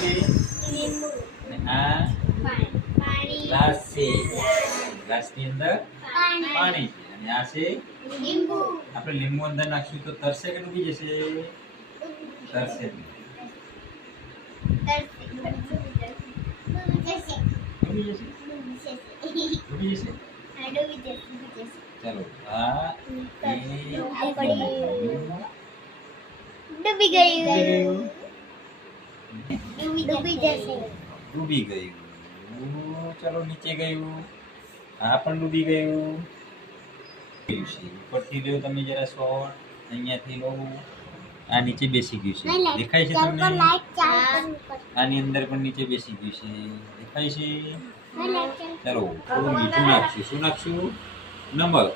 છે લીંબુ અને આ પાણી ગ્લાસ છે ગ્લાસની અંદર પાણી પાણી છે અને આ છે લીંબુ આપણે લીંબુ અંદર નાખશું તો તરશે કે ડૂબી જશે તરશે ડૂબી જશે ડૂબી જશે ચલો આ ડૂબી ગયું ડૂબી જશે ડૂબી ગયું ચલો નીચે ગયું આ પણ ડૂબી ગયું ઉપરથી લો તમે જરા શોટ અહીંયાથી લો આ નીચે બેસી ગયું છે દેખાય છે તમને આની અંદર પણ નીચે બેસી ગયું છે દેખાય છે ચલો થોડું મીઠું નાખશું શું નાખશું નમક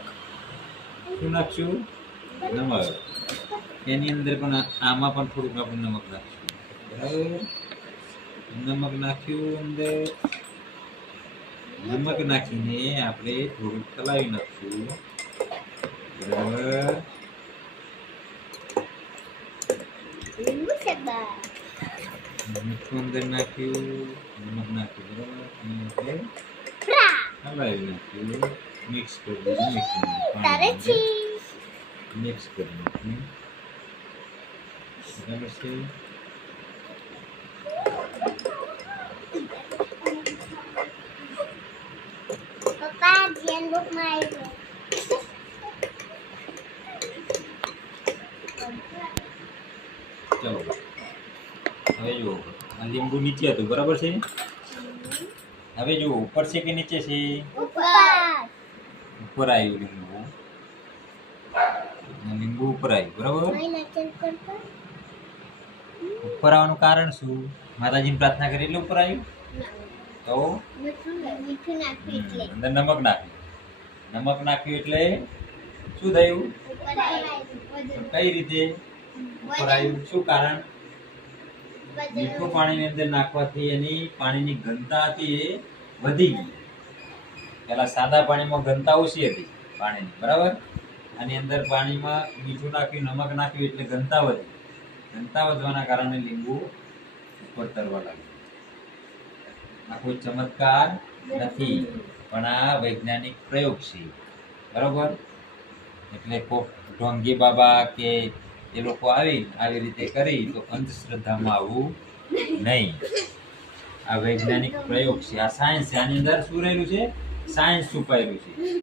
શું નાખશું નમક એની અંદર પણ આમાં પણ થોડુંક આપણે નમક નાખશું બરાબર નમક નાખ્યું અંદર નમક નાખીને આપણે થોડુંક તલાવી નાખશું બરાબર મીઠું અંદર નાખ્યું નમક નાખ્યું બરાબર અને આપણે હલાવી નાખ્યું મિક્સ કરી દીધું મિક્સ કરી નાખ્યું બરાબર છે પપ્પા ધ્યાન બુક માં આવી ચલો હવે જુઓ આ લીંબુ નીચે હતું બરાબર છે હવે જુઓ ઉપર છે કે નીચે છે ઉપર આવ્યું લીંબુ ઉપર આવ્યું બરાબર ઉપર આવવાનું કારણ શું માતાજીની પ્રાર્થના કરી એટલે ઉપર આવ્યું તો અંદર નમક નાખ્યું એટલે શું થયું કઈ રીતે ઉપર આવ્યું શું કારણ મીઠું પાણીની અંદર નાખવાથી એની પાણીની ઘનતા હતી એ વધી ગઈ પેલા સાદા પાણીમાં ઘનતા ઓછી હતી પાણીની બરાબર આની અંદર પાણીમાં મીઠું નાખ્યું નમક નાખ્યું એટલે ઘનતા વધી ઘનતા વધવાના કારણે લીંબુ ઉપર તરવા લાગ્યું આ કોઈ ચમત્કાર નથી પણ આ વૈજ્ઞાનિક પ્રયોગ છે બરોબર એટલે કોક ઢોંગી બાબા કે એ લોકો આવી રીતે કરી તો અંધશ્રદ્ધામાં આવવું નહીં આ વૈજ્ઞાનિક પ્રયોગ છે આ સાયન્સ છે આની અંદર શું રહેલું છે સાયન્સ છુપાયેલું છે